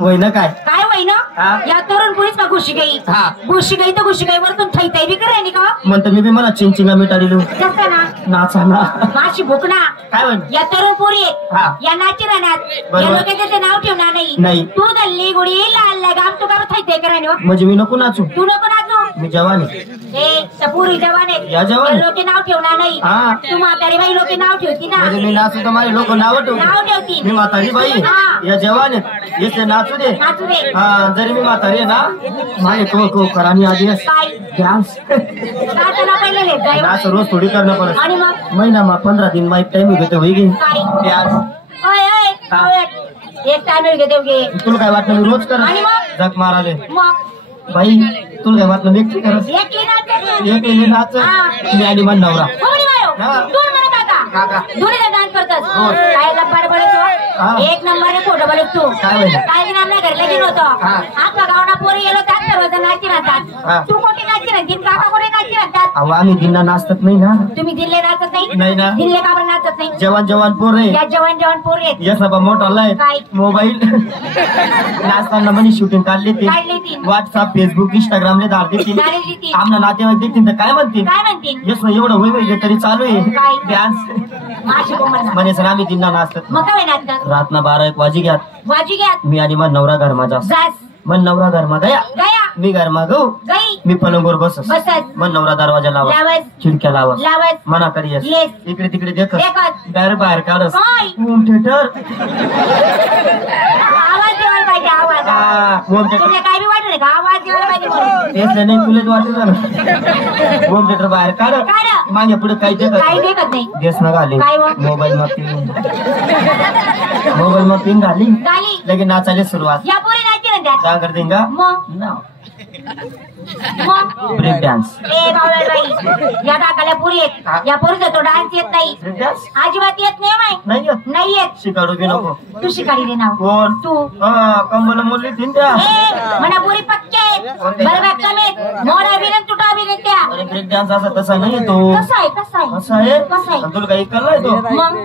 वय ना काय काय वय ना या तरुण पुरीच का घुशी गई तर घुशी गई वरतून थै थै बी करायनी का म्हणतो मी बी मला चिंचिंगा मिटाडीलो कसं ना नाचा ना माशी भुकना काय म्हण या तरुण पुरी या नाची राहण्यात या लोकांचे नाव ठेवणार नाही तू दल्ली गुडी लाल लगाम तू का थै थै करायनी म्हणजे मी नको नाचू तू नको नाचू मी जवान पुरी जवान आहे या जवान लोक नाव ठेवणार नाही तू म्हातारी बाई लोक नाव ठेवती ना म्हणजे मी नाचू तर माझे लोक नाव ठेवती मी म्हातारी बाई या जवान आहे येते नाचू दे जरी मी म्हातारी आहे ना माझे को करानी आधी डान्स नाच रोज थोडी करणं पडत महिना मा 15 दिन मा एक टाइम घेते होई गे एक टाइम घेते तुला काय वाटलं मी रोज कर जग माराले बाई तुला काय वाटलं एकटी करत एकटी नाच मी आणि मन नवरा डान्स करतात काय लबाड बळतो एक नंबर फोटो बळत तू काय नाम नाही घरला गेलो होतो आज बघावना पोरी गेलो त्यात सर्वजण नाची राहतात तू कोणी नाची राहतील काका कोणी नाची राहतात अहो आम्ही दिल्ला नाचत नाही ना तुम्ही दिल्ले नाचत नाही ना दिल्ले का नाचत नाही जवान पोर आहे या जवान पोर आहेत या सभा मोठा लाय मोबाईल नाचताना म्हणे शूटिंग काढली ती व्हॉट्सअप फेसबुक इंस्टाग्रामला धाडते ती आमना नातेवाईक देखतील तर काय म्हणतील यस एवढं होई तरी चालू आहे डान्स म्हणे सर आम्ही दिल्ला नाचतात रातना 12-1 वाजी मी आणि मन नवरा घर माझा मन नवरा घर मा गया मी घर मा गो मी पलंगवर बसस मन नवरा दरवाजा लावा खिडक्या लावा मना करी इकडे तिकडे देखत घर बाहेर काढस होम थिएटर नाही तुलेच वाटत होम थिएटर बाहेर काढ मागे पुढे काही देखत नाही देश न घाली मोबाईल मा पिन घाली लगे नाचायला सुरुवात क्या करते ब्रेक डान्स या दाखल्या पुरी या पुरीचा तो डान्स येत नाही अजिबात येत नाही येत शिकाडू बी नको तू शिकाडी दे नाव कोण तू कंबल मोडली तीन त्या म्हणा पुरी पक्के बरोबर कमीत मोडा बिन तुटा बिन त्या ब्रेक डान्स असा तसा नाही तो कसा आहे तुला काही कळलाय तो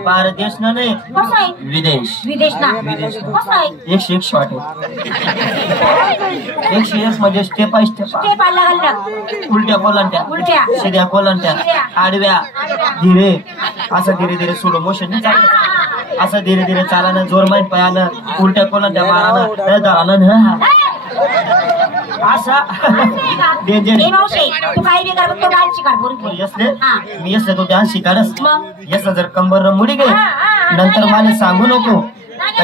भारत देश ना नाही कसा आहे विदेश ना कसा आहे 101 शॉट आहे 101 म्हणजे स्टेप बाय स्टेप उलट्या कोलांट्या शिड्या कोलांट्या आडव्या धीरे असं धीरे स्लो मोशन असं धीरे चालानं जोर माहीत पायानं उलट्या कोलांट्या मारानं असा डेंजर मी येस तो डान्स शिकारस येस जर कंबर मुडी गे नंतर मला सांगू नको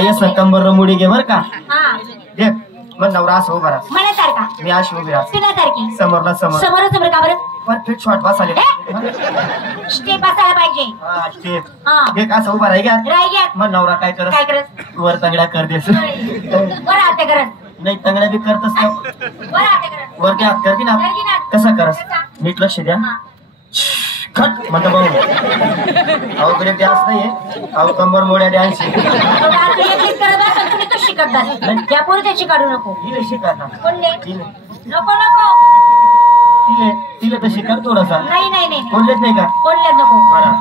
येस कंबर मुडी गे बर का देख मग नवरा असं उभा राहा मी अशी उभी राहा समोर का बरं परफेक्ट शॉट बसाले स्टेप बसायला पाहिजे स्टेप एक असं उभा राही मग नवरा काय करत वर तंगड्या कर देस नाही तंगड्या बी करतस वर क्या कर की ना कसा करस नीट लक्ष द्या खट म्हणतो भाऊ अहो ब्रेक डान्स नाहीये अहो कंबर मोड्या डान्स त्या पोरी शिकाडू नको तिला तर शिकार थोडासा नाही बोललेच नाही का बोललेच नको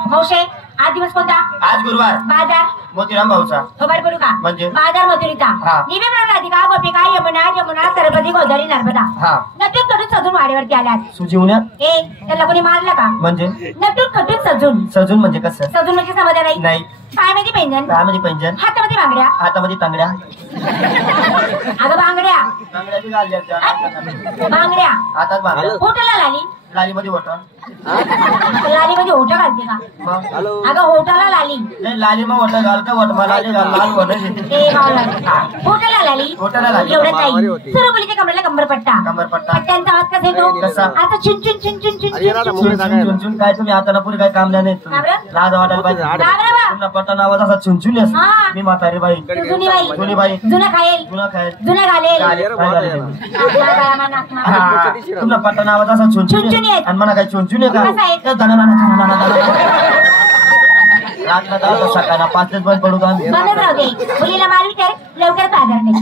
मावशे आज दिवस कोणता आज गुरुवार बाजार मोतीराम भाऊचा खबर पडू का म्हणजे बाजार मथुरीचा निवे प्रणाली का गोपी काय यमुना सरपती गोदावरी नर्मदा नटून कटून सजून वाड्यावरती आल्यात सुजीवण्यात त्याला कोणी मारलं का म्हणजे नटून कटून सजून म्हणजे कसं सजून म्हणजे समजा नाही पायामध्ये पैंजन हातामध्ये तांगड्या अगं बांगड्या हातात होटला लालीमध्ये होता लालीमध्ये होटा घालते का अगं होटाला लाली लाली मग होटा घालता लाली लाल होटाला लाली एवढं नाही सुरुबलीच्या कमरेला कंबरपट्टा पट्ट्यांचा आवाज कसा येतो आता चुनचुन काय तुम्ही हाताना पुढे काय काम नाही लाज वाटायला पाहिजे पट्टा आवाज असा चुनचुन मी म्हातारी बाई जुनी बाई जुना खायेल जुना घालेल तुमचा पट्टा आवाज असा चुनचुन आणि मला काय चुनचुन आहे का सकाळला 5 बंद पडू का मुलीला माल विचार लवकर बाजार नाही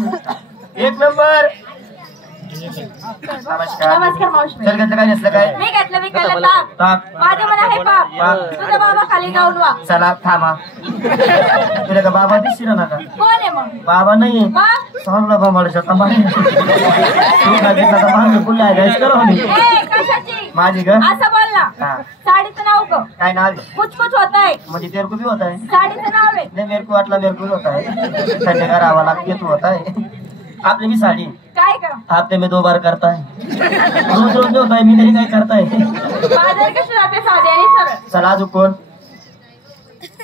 1 नंबर नमस्कार नमस्कार मावशी. चल घेतलं काय नसलं काय मी घेतलं विकायला ताक. ताक माझं मला आहे पाप. तुझा बाबा खाली जाऊन वा. चला थांबा तुला का बाबा दिसतील ना का कोण आहे मग? बाबा नाही मग? सांगला बाबा शता तू काय घेतला तर मागं पुढे आहे करू ए, कशाची? माझी ग असं बोल ना. हा. साडीचं नाव ग. काय नाव आहे? कुछ कुछ होत आहे. म्हणजे तेरे को भी होता है साडीचं नाव आहे. नहीं मेरे को वाटला मेरे को भी होता है संडे का रावा लागते तू होता है आपने भी साड़ी काय ग? हफ्ते में 2 बार करता है रोज रोज नहीं होता है मी तरी काय करता है बाजार कशी जाते साधी आणि सरळ. चला अजून कोण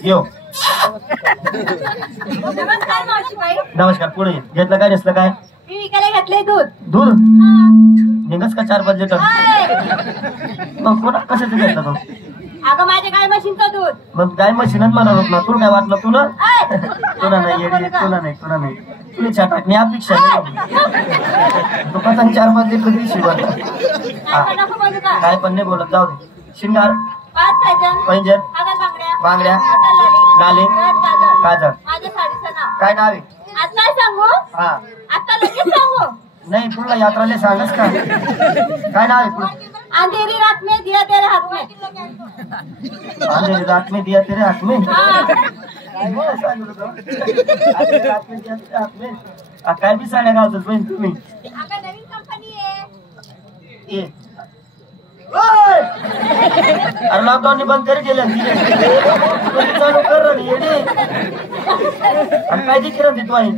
येऊ नमस्कार मावशी बाई. नमस्कार पुढे ये. घेतलं काय नसलं काय मी विकायला घेतले दूध. दूध हा. निघस का 4-5 लिटर ओय. मग कोणा कशाचं घेतलं तू अगं माझ्या गाय म्हशींचं दूध. मग काय मशीनच म्हणत होत ना तुला काय वाटलं तुला ओय. तुला नाही येडी तुला नाही तुला छाटाकणी अपेक्षा नाही तू पतंग 4-5 लिटर दिशी काय नको बोलू का? काय पण नाही बोलत जाऊ दे शिंगार 5 पैजण. पैंजण हातात बांगड्या. बांगड्या हातात लाली. लाली गळ्यात काजळ. काजळ माझ्या साडीचं नाव. काय नाव आहे आज काय सांगू? हा आता लगेच सांगू. नाही तुला यात्राले सांगस का काय नाव आहे पुढं? अंधेरी रात में दिया तेरे हाथ में. अंधेरी रात में दिया तेरे हाथ में हा. काय बी साड्या घालतात पण तुम्ही आता नवीन कंपनी आहे. ये. ओय! अरे लॉकडाऊन बंद तरी केलं चालू कर रे येडे. आणि काय दिली रे तू आई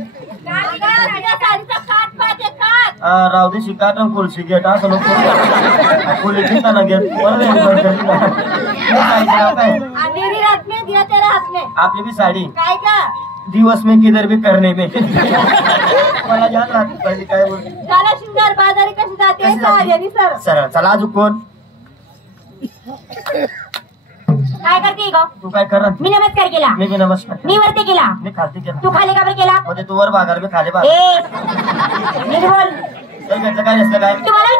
साडीचा काट पाहते काट. राव देशी काटन कोळशी गेट असं नको कोळी घेताना गेट काय अंधेरी रात में दिया तेरे हाथ में. आपली बी साडी काय का? दिवस में किधर भी करने में मला जात राहते पहिली काय बोल झाला शिंगार बाजारी कशी जाते कशी जाते? साडी आणि सरळ. सरळ चला अजून कोण काय करते ग? तू काय कर मी नमस्कार केला. मी बी नमस्कार मी वरती केला. मी खालती केला तू खाली का बरं केला? म्हणजे तू वर भागार मी खाली भाग ए नीट बोल. घेतलं काय नसलं काय तुम्हाला